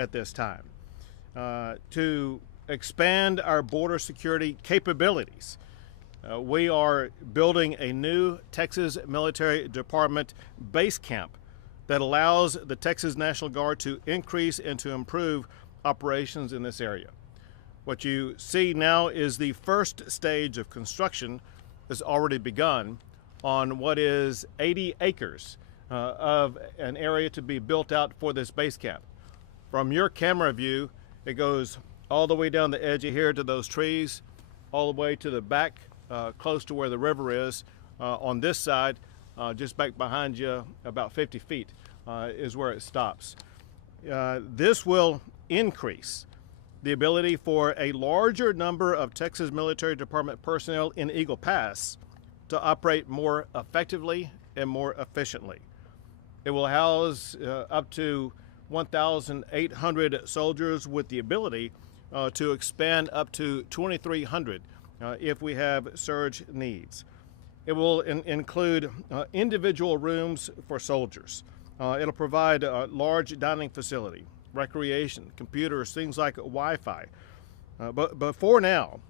at this time to expand our border security capabilities. We are building a new Texas Military Department base camp that allows the Texas National Guard to increase and to improve operations in this area. What you see now is the first stage of construction has already begun on what is 80 acres of an area to be built out for this base camp. From your camera view, it goes all the way down the edge of here to those trees, all the way to the back, close to where the river is. On this side, just back behind you, about 50 feet is where it stops. This will increase the ability for a larger number of Texas Military Department personnel in Eagle Pass to operate more effectively and more efficiently. It will house up to 1,800 soldiers with the ability to expand up to 2,300 if we have surge needs. It will include individual rooms for soldiers. It'll provide a large dining facility, recreation, computers, things like Wi-Fi. But for now,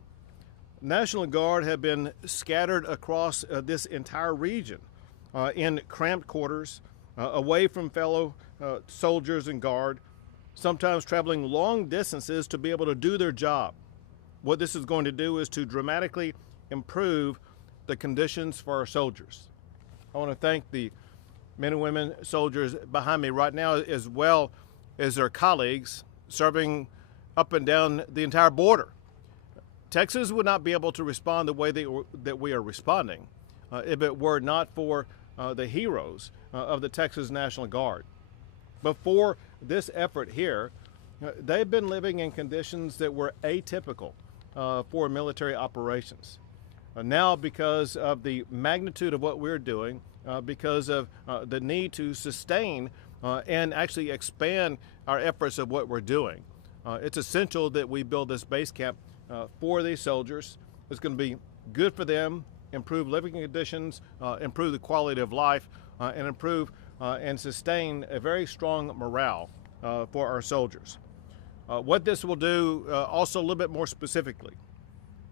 National Guard have been scattered across this entire region in cramped quarters, away from fellow soldiers and guard, sometimes traveling long distances to be able to do their job. What this is going to do is to dramatically improve the conditions for our soldiers. I want to thank the men and women soldiers behind me right now, as well as their colleagues serving up and down the entire border. Texas would not be able to respond the way that we are responding if it were not for the heroes of the Texas National Guard. Before this effort here, they've been living in conditions that were atypical for military operations. Now, because of the magnitude of what we're doing, because of the need to sustain and actually expand our efforts of what we're doing, it's essential that we build this base camp for these soldiers. It's going to be good for them, improve living conditions, improve the quality of life, and improve and sustain a very strong morale for our soldiers. What this will do, also a little bit more specifically,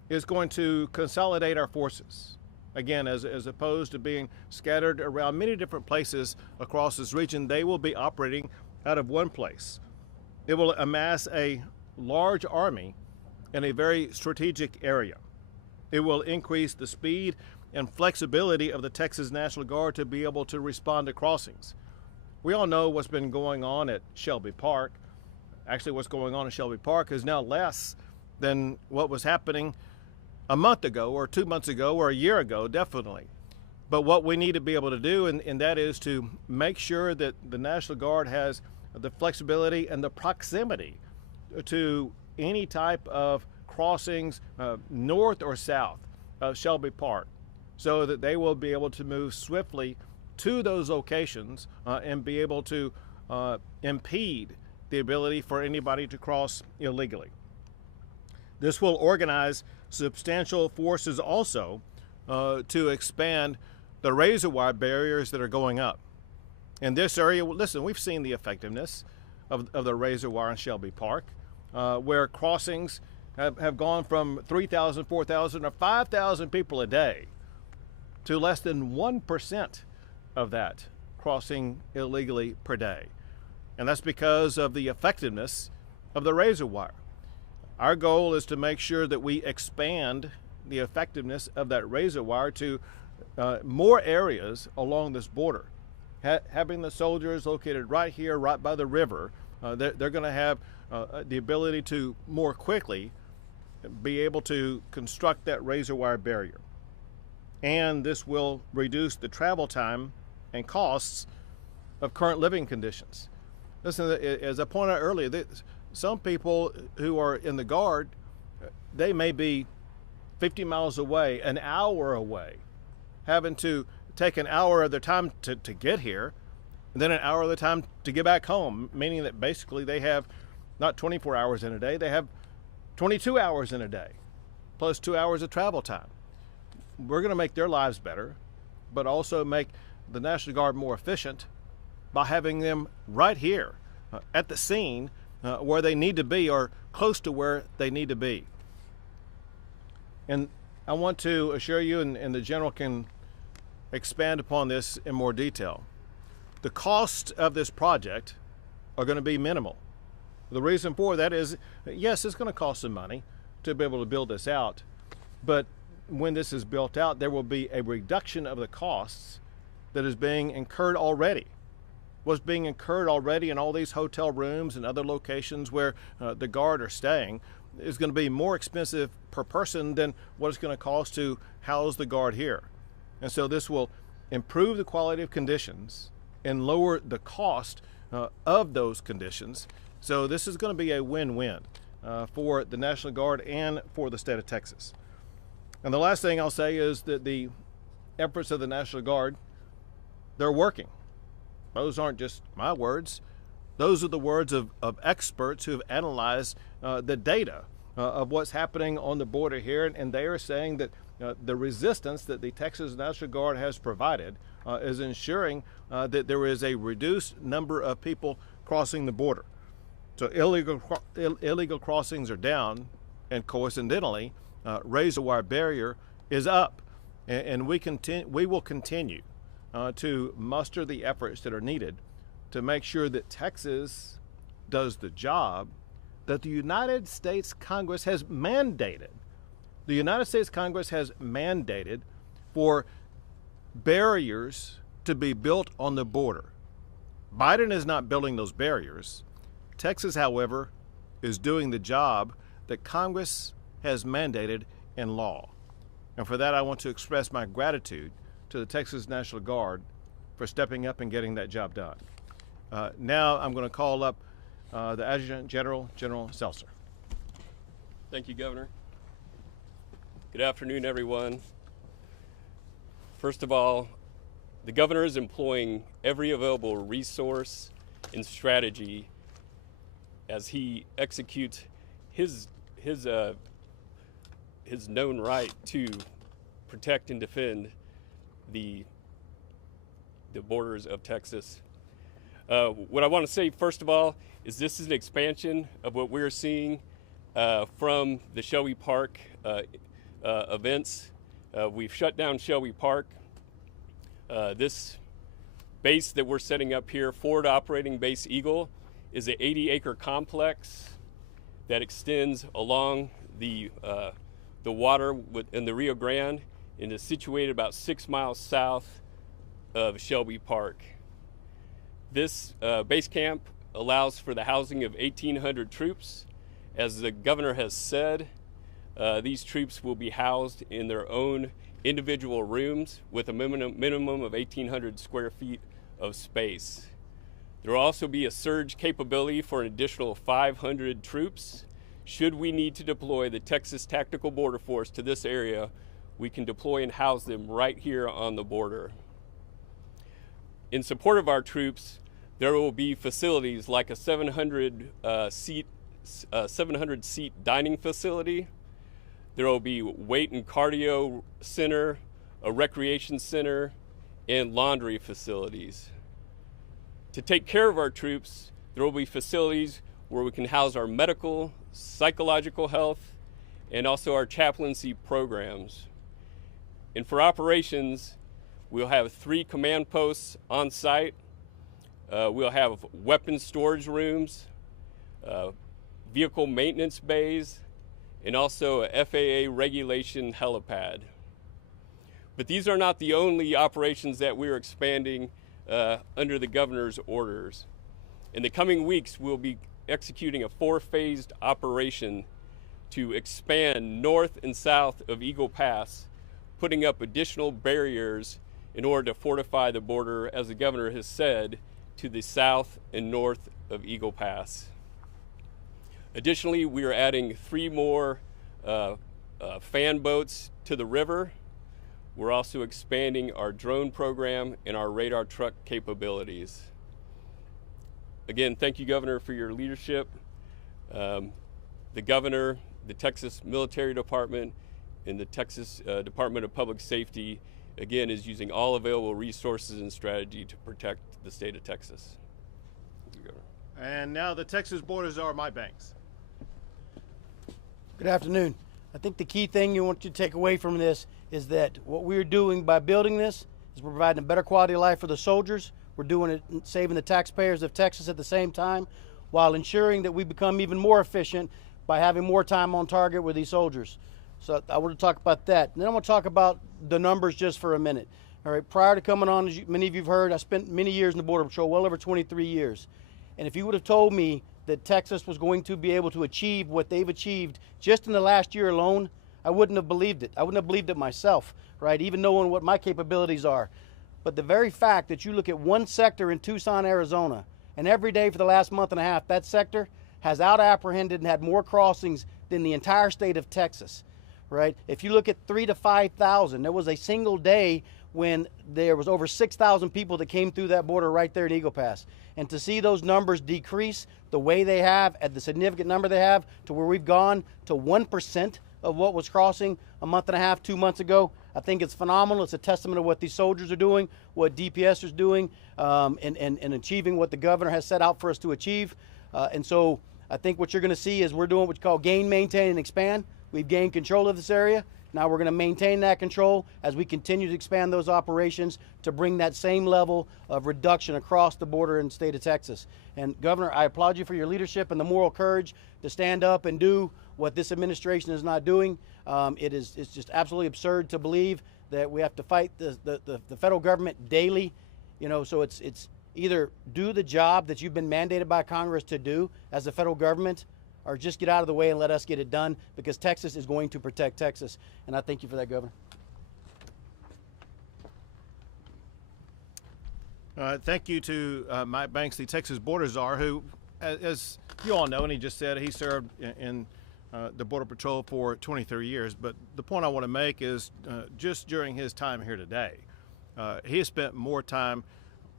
is going to consolidate our forces. Again, as opposed to being scattered around many different places across this region, they will be operating out of one place. It will amass a large army in a very strategic area. It will increase the speed and flexibility of the Texas National Guard to be able to respond to crossings. We all know what's been going on at Shelby Park. Actually, what's going on at Shelby Park is now less than what was happening a month ago or 2 months ago or a year ago, definitely. But what we need to be able to do, and that is to make sure that the National Guard has the flexibility and the proximity to any type of crossings north or south of Shelby Park, so that they will be able to move swiftly to those locations and be able to impede the ability for anybody to cross illegally. This will organize substantial forces also to expand the razor wire barriers that are going up. In this area, listen, we've seen the effectiveness of the razor wire in Shelby Park, where crossings have gone from 3,000, 4,000, or 5,000 people a day to less than 1% of that crossing illegally per day. And that's because of the effectiveness of the razor wire. Our goal is to make sure that we expand the effectiveness of that razor wire to more areas along this border. Having the soldiers located right here, right by the river, they're going to have the ability to more quickly be able to construct that razor wire barrier. And this will reduce the travel time and costs of current living conditions. Listen, as I pointed out earlier, some people who are in the Guard, they may be 50 miles away, an hour away, having to take an hour of their time to get here, and then an hour of the time to get back home, meaning that basically they have not 24 hours in a day, they have 22 hours in a day, plus 2 hours of travel time. We're going to make their lives better, but also make the National Guard more efficient by having them right here at the scene where they need to be or close to where they need to be. And I want to assure you, and the General can expand upon this in more detail, the cost of this project are going to be minimal. The reason for that is, yes, it's going to cost some money to be able to build this out, but when this is built out, there will be a reduction of the costs that is being incurred already. What's being incurred already in all these hotel rooms and other locations where the Guard are staying is going to be more expensive per person than what it's going to cost to house the Guard here. And so this will improve the quality of conditions and lower the cost of those conditions. So this is going to be a win-win for the National Guard and for the state of Texas. And the last thing I'll say is that the efforts of the National Guard, they're working. Those aren't just my words. Those are the words of experts who have analyzed the data of what's happening on the border here, and they are saying that the resistance that the Texas National Guard has provided is ensuring that there is a reduced number of people crossing the border. So illegal crossings are down, and coincidentally, razor wire barrier is up, and we will continue to muster the efforts that are needed to make sure that Texas does the job that the United States Congress has mandated. The United States Congress has mandated for barriers to be built on the border. Biden is not building those barriers. Texas, however, is doing the job that Congress has mandated in law. And for that, I want to express my gratitude to the Texas National Guard for stepping up and getting that job done. Now I'm going to call up the Adjutant General, General Seltzer. Thank you, Governor. Good afternoon, everyone. First of all, the Governor is employing every available resource and strategy as he executes his known right to protect and defend the borders of Texas. What I want to say, first of all, is this is an expansion of what we're seeing from the Shelby Park events. We've shut down Shelby Park. This base that we're setting up here, Forward Operating Base Eagle, is an 80-acre complex that extends along the water in the Rio Grande and is situated about 6 miles south of Shelby Park. This base camp allows for the housing of 1,800 troops. As the Governor has said, these troops will be housed in their own individual rooms with a minimum of 1,800 square feet of space. There will also be a surge capability for an additional 500 troops. Should we need to deploy the Texas Tactical Border Force to this area, we can deploy and house them right here on the border. In support of our troops, there will be facilities like a 700-seat dining facility. There will be weight and cardio center, a recreation center, and laundry facilities. To take care of our troops, there will be facilities where we can house our medical, psychological health, and also our chaplaincy programs. And for operations, we'll have 3 command posts on site. We'll have weapons storage rooms, vehicle maintenance bays, and also a FAA regulation helipad. But these are not the only operations that we're expanding under the Governor's orders. In the coming weeks, we'll be executing a 4-phased operation to expand north and south of Eagle Pass, putting up additional barriers in order to fortify the border, as the Governor has said, to the south and north of Eagle Pass. Additionally, we are adding 3 more fan boats to the river. We're also expanding our drone program and our radar truck capabilities. Again, thank you, Governor, for your leadership. The Governor, the Texas Military Department, and the Texas Department of Public Safety, again, is using all available resources and strategy to protect the state of Texas. Thank you, Governor. And now the Texas borders are my banks. Good afternoon. I think the key thing you want you to take away from this is that what we're doing by building this is we're providing a better quality of life for the soldiers. We're doing it, saving the taxpayers of Texas at the same time, while ensuring that we become even more efficient by having more time on target with these soldiers. So I want to talk about that. And then I want to talk about the numbers just for a minute. All right, prior to coming on, as many of you have heard, I spent many years in the Border Patrol, well over 23 years. And if you would have told me that Texas was going to be able to achieve what they've achieved just in the last year alone, I wouldn't have believed it. I wouldn't have believed it myself, right? Even knowing what my capabilities are. But the very fact that you look at one sector in Tucson, Arizona, and every day for the last month and a half, that sector has out-apprehended and had more crossings than the entire state of Texas, right? If you look at 3,000 to 5,000, there was a single day when there was over 6,000 people that came through that border right there in Eagle Pass. And to see those numbers decrease the way they have, at the significant number they have, to where we've gone to 1% of what was crossing a month and a half, 2 months ago, I think it's phenomenal. It's a testament of what these soldiers are doing, what DPS is doing, and achieving what the governor has set out for us to achieve. And so I think what you're going to see is we're doing what you call gain, maintain, and expand. We've gained control of this area. Now we're going to maintain that control as we continue to expand those operations to bring that same level of reduction across the border in the state of Texas. And Governor, I applaud you for your leadership and the moral courage to stand up and do what this administration is not doing. It's just absolutely absurd to believe that we have to fight the federal government daily. You know, so it's either do the job that you've been mandated by Congress to do as the federal government, or just get out of the way and let us get it done, because Texas is going to protect Texas. And I thank you for that, Governor. Thank you to Mike Banks, the Texas border czar, who, as you all know, and he just said, he served in the Border Patrol for 23 years. But the point I want to make is just during his time here today, he has spent more time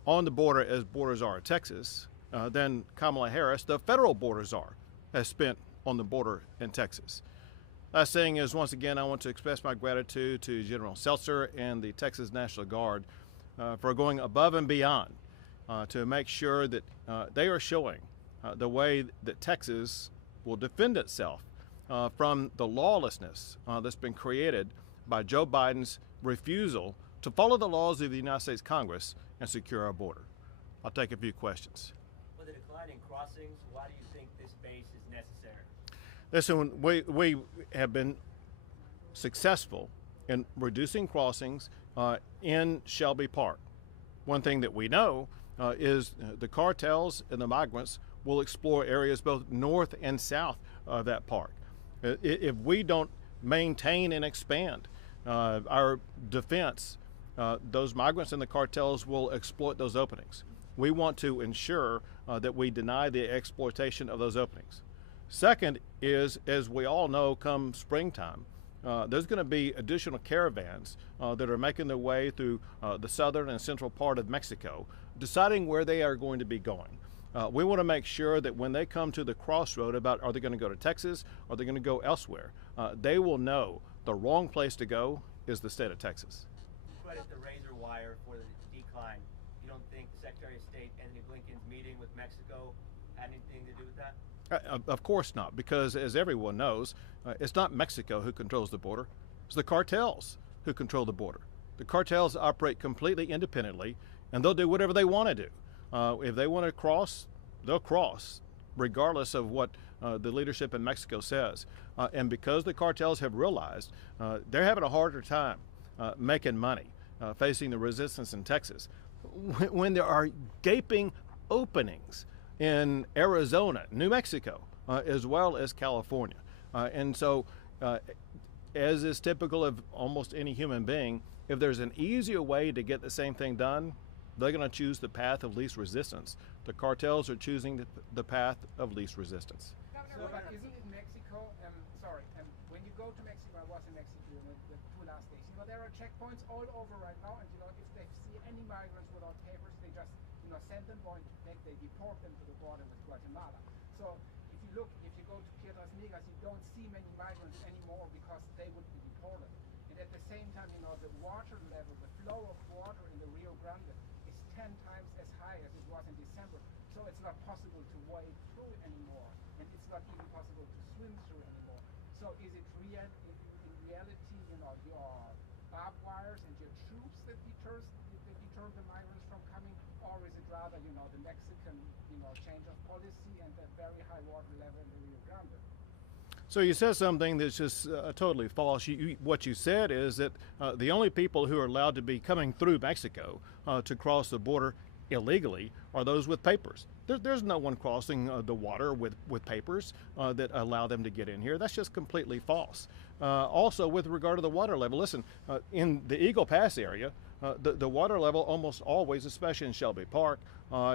on the border as border czar of Texas than Kamala Harris, the federal border czar, has spent on the border in Texas. Last thing is, once again, I want to express my gratitude to General Seltzer and the Texas National Guard for going above and beyond to make sure that they are showing the way that Texas will defend itself from the lawlessness that's been created by Joe Biden's refusal to follow the laws of the United States Congress and secure our border. I'll take a few questions. With the decline in crossings, why do you think this base is necessary? Listen, we have been successful in reducing crossings in Shelby Park. One thing that we know is the cartels and the migrants will explore areas both north and south of that park. If we don't maintain and expand our defense, those migrants and the cartels will exploit those openings. We want to ensure that we deny the exploitation of those openings. Second is, as we all know, come springtime, there's going to be additional caravans that are making their way through the southern and central part of Mexico, deciding where they are going to be going. We want to make sure that when they come to the crossroad about are they going to go to Texas or are they going to go elsewhere, they will know the wrong place to go is the state of Texas. You credit the razor wire for the decline. You don't think Secretary of State Anthony Blinken's meeting with Mexico had anything to do with that? Of course not, because as everyone knows, it's not Mexico who controls the border. It's the cartels who control the border. The cartels operate completely independently, and they'll do whatever they want to do. If they want to cross, they'll cross, regardless of what the leadership in Mexico says. And because the cartels have realized they're having a harder time making money, facing the resistance in Texas, when there are gaping openings in Arizona, New Mexico, as well as California. And so, as is typical of almost any human being, if there's an easier way to get the same thing done, they're going to choose the path of least resistance. The cartels are choosing the path of least resistance. So, but isn't it Mexico? When you go to Mexico, I was in Mexico the 2 last days. You know, there are checkpoints all over right now, and you know, if they see any migrants without papers, they just send them going to take, they deport them to the border with Guatemala. So if you go to Piedras Negras, you don't see many migrants anymore because they would be deported. And at the same time, the water level, the flow of water in the Rio Grande is 10 times as high as it was in December. So so it's not possible to wade through anymore, and it's not even possible to swim through anymore. So is it in reality, your barbed wires and your troops that deter the migrants from coming, or is it rather, the Mexican, change of policy and the very high water level in the Rio Grande? So you said something that's just totally false. What you said is that the only people who are allowed to be coming through Mexico to cross the border illegally are those with papers. There's no one crossing the water with papers that allow them to get in here. That's just completely false. Also, with regard to the water level, listen, in the Eagle Pass area, the water level almost always, especially in Shelby Park,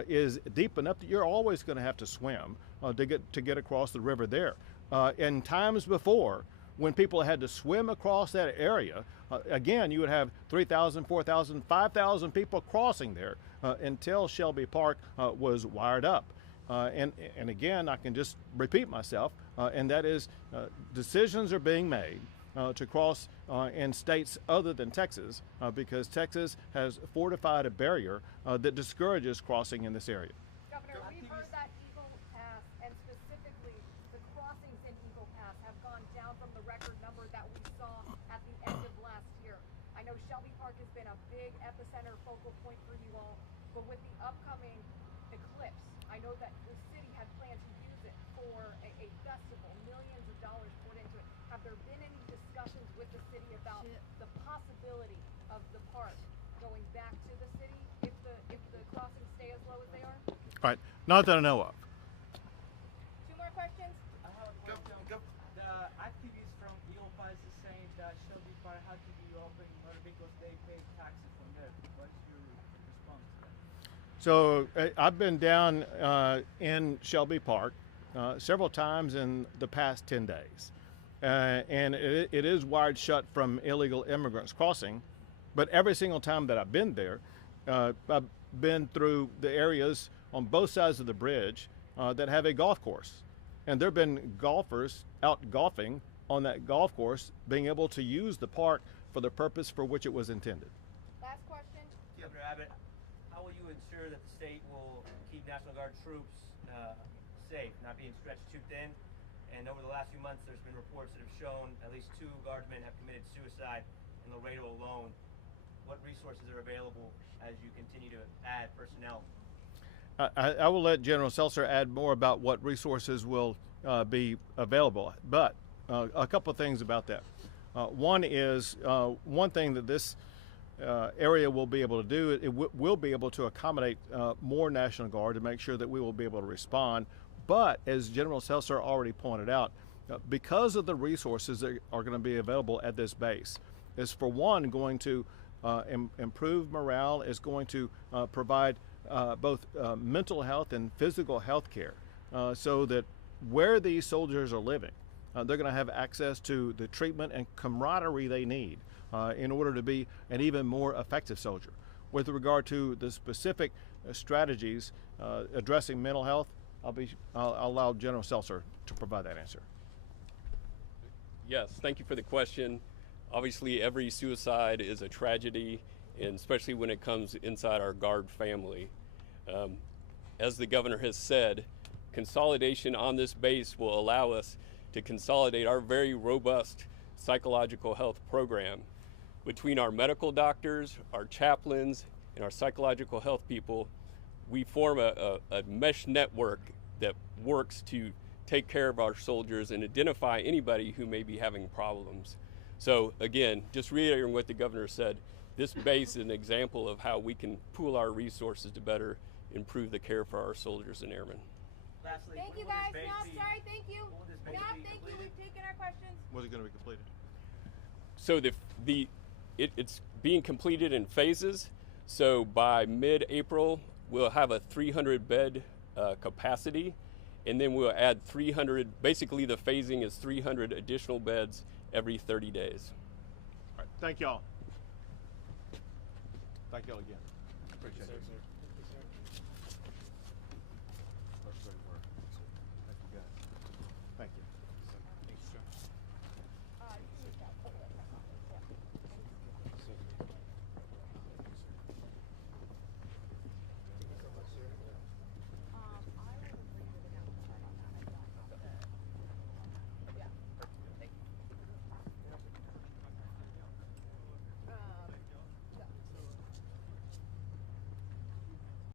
is deep enough that you're always going to have to swim to get across the river there. In times before, when people had to swim across that area, again, you would have 3,000, 4,000, 5,000 people crossing there until Shelby Park was wired up. And again, I can just repeat myself, and that is decisions are being made to cross in states other than Texas because Texas has fortified a barrier that discourages crossing in this area. Governor, we've heard that Eagle Pass, and specifically the crossings in Eagle Pass, have gone down from the record number that we saw at the end of last year. I know Shelby Park has been a big epicenter focal point for you all, but with the upcoming eclipse, I know that the city had planned to use it for a festival, millions of dollars poured into it. Have there been any discussions with the city about the possibility of the park going back to the city if the crossings stay as low as they are? All right, not that I know of. Two more questions? I have a question. The activists from Eagle Pass is saying that Shelby Park had to be open in order because they pay taxes from there. What's your response to that? So I've been down in Shelby Park several times in the past 10 days. And it is wired shut from illegal immigrants crossing. But every single time that I've been there, I've been through the areas on both sides of the bridge that have a golf course. And there have been golfers out golfing on that golf course being able to use the park for the purpose for which it was intended. Last question. Governor Abbott, how will you ensure that the state will keep National Guard troops safe, not being stretched too thin? And over the last few months, there's been reports that have shown at least 2 guardsmen have committed suicide in Laredo alone. What resources are available as you continue to add personnel? I will let General Seltzer add more about what resources will be available, but a couple of things about that. One is one thing that this area will be able to do, it will be able to accommodate more National Guard to make sure that we will be able to respond. But as General Seltzer already pointed out, because of the resources that are going to be available at this base, is for one going to improve morale, is going to provide both mental health and physical health care so that where these soldiers are living, they're going to have access to the treatment and camaraderie they need in order to be an even more effective soldier. With regard to the specific strategies addressing mental health, I'll allow General Seltzer to provide that answer. Yes, thank you for the question. Obviously, every suicide is a tragedy, and especially when it comes inside our Guard family. As the governor has said, consolidation on this base will allow us to consolidate our very robust psychological health program. Between our medical doctors, our chaplains, and our psychological health people, we form a mesh network that works to take care of our soldiers and identify anybody who may be having problems. So again, just reiterating what the governor said, this base is an example of how we can pool our resources to better improve the care for our soldiers and airmen. Lastly, Thank you when will guys. this base No, be- sorry, thank you. when will this No, base be thank you. completed? We've taken our questions. Was it going to be completed? So it's being completed in phases. So by mid-April, we'll have a 300-bed capacity, and then we'll add 300. Basically, the phasing is 300 additional beds every 30 days. All right, thank y'all. Thank y'all again. Appreciate it.